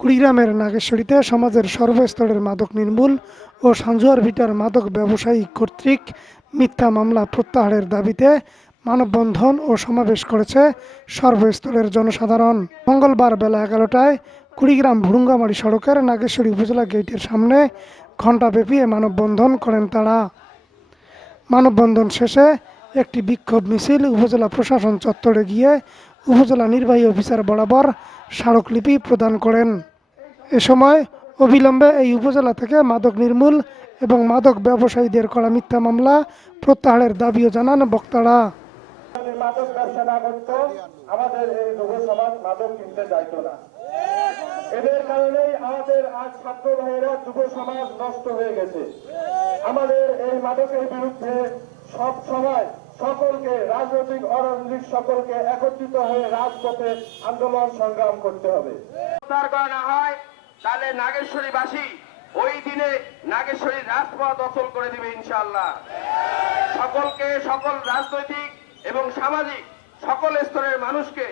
কুড়িগ্রামের নাগেশ্বরীতে সমাজের সর্বস্তরের মাদক নির্মূল ও সাঞ্জুয়ার ভিটার মাদক ব্যবসায়ী কর্তৃক মিথ্যা মামলা প্রত্যাহারের দাবিতে মানববন্ধন ও সমাবেশ করেছে সর্বস্তরের জনসাধারণ। মঙ্গলবার বেলা এগারোটায় কুড়িগ্রাম ভুরুঙ্গামারি সড়কের নাগেশ্বরী উপজেলা গেটের সামনে ঘণ্টাব্যাপী মানববন্ধন করেন তারা। মানববন্ধন শেষে একটি বিক্ষোভ মিছিল উপজেলা প্রশাসন চত্বরে গিয়ে উপজেলা নির্বাহী অফিসার বরাবর স্মারকলিপি প্রদান করেন। এ সময় অবিলম্বে এই উপজেলা থেকে মাদক নির্মূল এবং মাদক ব্যবসায়ীদের করা মিথ্যা মামলা প্রত্যাহারের দাবিও জানান বক্তারা। মাদক ব্যবসা না করতো আমাদের এই যুব সমাজ মাদক কিনতে যাইতো না। এদের কারণেই আমাদের আজ ছাত্র ভাইয়েরা যুব সমাজ নষ্ট হয়ে গেছে। আমাদের এই মাদকের বিরুদ্ধে সব সময় সকলকে রাজনৈতিক অরাজনৈতিক সকলকে একত্রিত হয়ে রাজপথে আন্দোলন সংগ্রাম করতে হবে। না হয় তাহলে নাগেশ্বরীবাসী, ওই দিনে নাগেশ্বরীর রাজপথ দখল করে দিবে ইনশাআল্লাহ। সকলকে, সকল রাজনৈতিক এবং সামাজিক, সকল স্তরের মানুষকে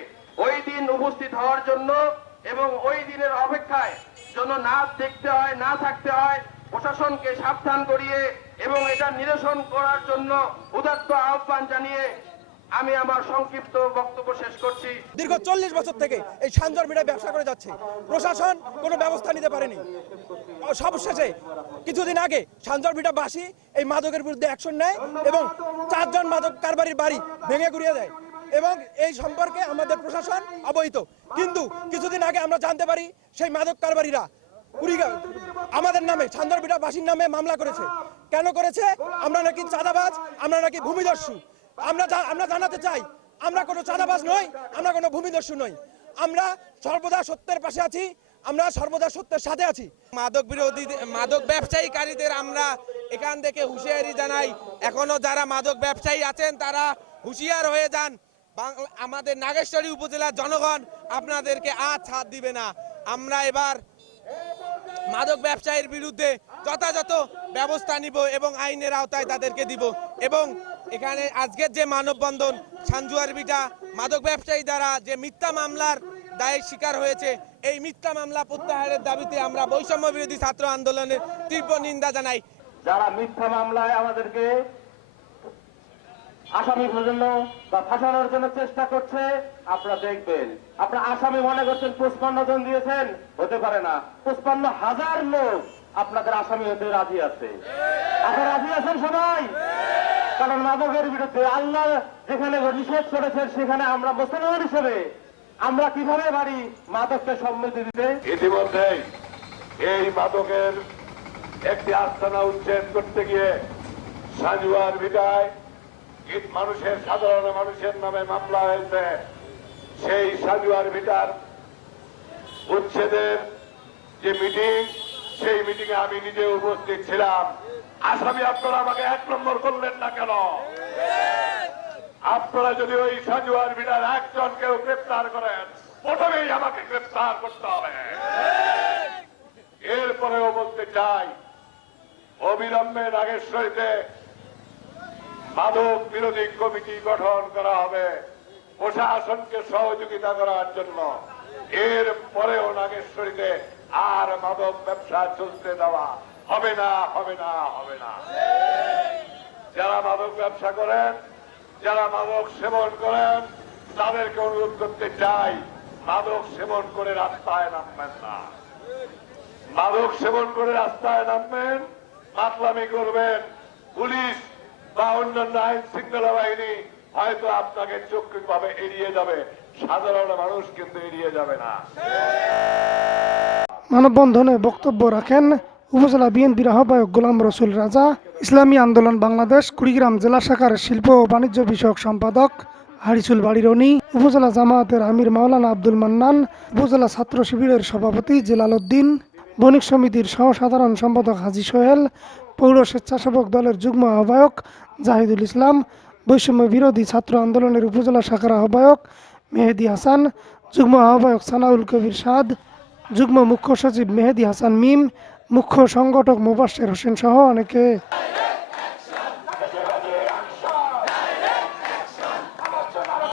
ওই দিন উপস্থিত হওয়ার জন্য এবং ওই দিনের অপেক্ষায় জন্য না দেখতে হয়, না থাকতে হয়, প্রশাসনকে সাবধান করিয়ে এবং এটা নিরসন করার জন্য উদাত্ত আহ্বান জানিয়ে আমি আমার সংক্ষিপ্ত বক্তব্য শেষ করছি। দীর্ঘ চল্লিশ বছর থেকে এই সাঞ্জর মিঠাই ব্যবসা করে যাচ্ছে। প্রশাসন কোনো ব্যবস্থা নিতে পারেনি। সবশেষে কিছুদিন আগে সাঞ্জর মিঠা বাসী এই মাদকের বিরুদ্ধে অ্যাকশন নেয় এবং চারজন মাদক কারবারির বাড়ি ভেঙে গুড়িয়ে দেয় এবং এই সম্পর্কে আমাদের প্রশাসন অবহিত। কিন্তু কিছুদিন আগে আমরা জানতে পারি সেই মাদক কারবারিরা আমাদের নামে সান্দর বিটা বাসীর নামে মামলা করেছে। কেন করেছে? আমরা নাকি চাঁদাবাজ, আমরা নাকি ভূমিদস্যু। আমরা আমরা জানাতে চাই, আমরা কোনো চাঁদাবাজ নই, আমরা কোনো ভূমিদস্যু নই। আমরা সর্বদা সত্যের পাশে আছি, আমরা সর্বদা সত্যের সাথে আছি। মাদক বিরোধী, মাদক ব্যবসায়ীকারীদের আমরা এখান থেকে হুঁশিয়ারি জানাই, এখনও যারা মাদক ব্যবসায়ী আছেন তারা হুঁশিয়ার হয়ে যান। আমাদের নাগেশ্বরী উপজেলার জনগণ আপনাদেরকে আজ ছাড় দিবে না। আমরা এবার মাদক ব্যবসায়ীর বিরুদ্ধে যথাযথ ব্যবস্থা নিব এবং আইনের আওতায় তাদেরকে দিব। এবং এখানে আজকের যে মানববন্ধন সাঞ্জুয়ার বিটা, মাদক ব্যবসায়ী দ্বারা যে মিথ্যা মামলার দায়ের শিকার হয়েছে, এই মিথ্যা মামলা প্রত্যাহারের দাবিতে আমরা বৈষম্য বিরোধী ছাত্র আন্দোলনের তীব্র নিন্দা জানাই। যারা মিথ্যা মামলায় আমাদেরকে আসামি পর্যন্ত বা ফাঁসানোর জন্য চেষ্টা করছে, আপনারা দেখবেন। আপনারা আসামি মনে করছেন, পুষ্পান্ন জন দিয়েছেন? হতে পারে না। পুষ্পান্ন হাজার লোক আপনাদের আসামি হতে রাজি আছে। আপনারা রাজি আছেন সবাই? কারণ মাদকের বিরুদ্ধে আল্লাহ যেখানে নিষেধ করেছেন, সেখানে আমরা মুসলমান হিসেবে আমরা কীভাবে পারি মাদককে সম্মতি দিতে? ইতিমধ্যেই এই মাদকের একটি আস্তানা উচ্ছেদ করতে গিয়ে সাজুয়ার বিদায়। মানুষের, সাধারণ মানুষের নামে মামলা হয়েছে। সেই সাজুয়ার ভিটার উচ্ছেদের যে মিটিং, সেই মিটিং এ আমি নিজে উপস্থিত ছিলাম। আসামি আপনারা আমাকে এক নম্বর করলেন না কেন? আপনারা যদি ওই সাজুয়ার ভিটার একজনকেও গ্রেপ্তার করেন, প্রথমেই আমাকে গ্রেপ্তার করতে হবে। এরপরেও বলতে চাই, অবিলম্বে নাগেশ্বরীতে মাদক বিরোধী কমিটি গঠন করা হবে। প্রশাসনকে সহযোগিতা করার জন্য। এর পরেও নাগেশ্বরীতে আর মাদক ব্যবসা চলতে দেওয়া হবে না হবে না হবে না। যারা মাদক ব্যবসা করেন, যারা মাদক সেবন করেন, তাদেরকে অনুরোধ করতে চাই, মাদক সেবন করে রাস্তায় নামবেন না। মাদক সেবন করে রাস্তায় নামবেন মাতলামি করবেন, পুলিশ বা অন্যান্য মানববন্ধনে বক্তব্য রাখেন উপজেলা বিএনপির আহ্বায়ক গোলাম রসুল রাজা, ইসলামী আন্দোলন বাংলাদেশ, কুড়িগ্রাম জেলা শাখার শিল্প ও বাণিজ্য বিষয়ক সম্পাদক হারিসুল বাড়িরনি উপজেলা জামায়াতের আমির মাওলানা আব্দুল মান্নান, উপজেলা ছাত্র শিবিরের সভাপতি জেলাল উদ্দিন বণিক সমিতির সহসাধারণ সম্পাদক হাজি সোহেল, পৌর স্বেচ্ছাসেবক দলের যুগ্ম আহ্বায়ক জাহিদুল ইসলাম, বৈষম্য বিরোধী ছাত্র আন্দোলনের উপজেলা শাখার আহ্বায়ক মেহেদি হাসান, যুগ্ম আহ্বায়ক সানাউল কবির সাদ, যুগ্ম মুখ্য সচিব মেহেদি হাসান মিম, মুখ্য সংগঠক মোবাশ্বের হোসেন সহ অনেকে।